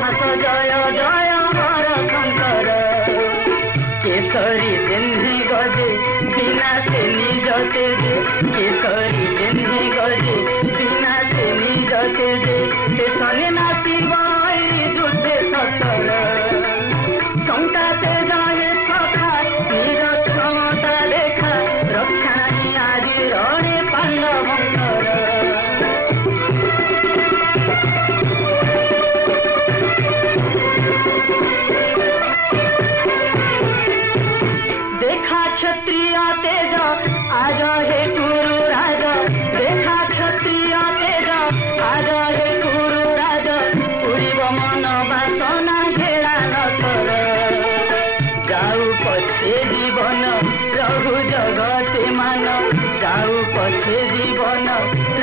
भास जय जय हर शंकर केसरी चिन्हे गजे बिना से निज तेजे केसरी चिन्हे गजे बिना से निज तेजे तेसने ना शिव जुटे सतर शंका तेज हे सखा निज क्षमता देखा रक्षा आदि रणେ पांडवंकर देखा क्षत्रिय तेज आज हे कुरु राज देखा क्षत्रिय तेज आज हे कुरु राज पूरीब मन वासना घेरा नकर जाऊ पछे जीवन रहु जगते मान जाऊ पछे जीवन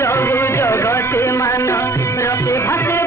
रहु जगते मान रखे भासे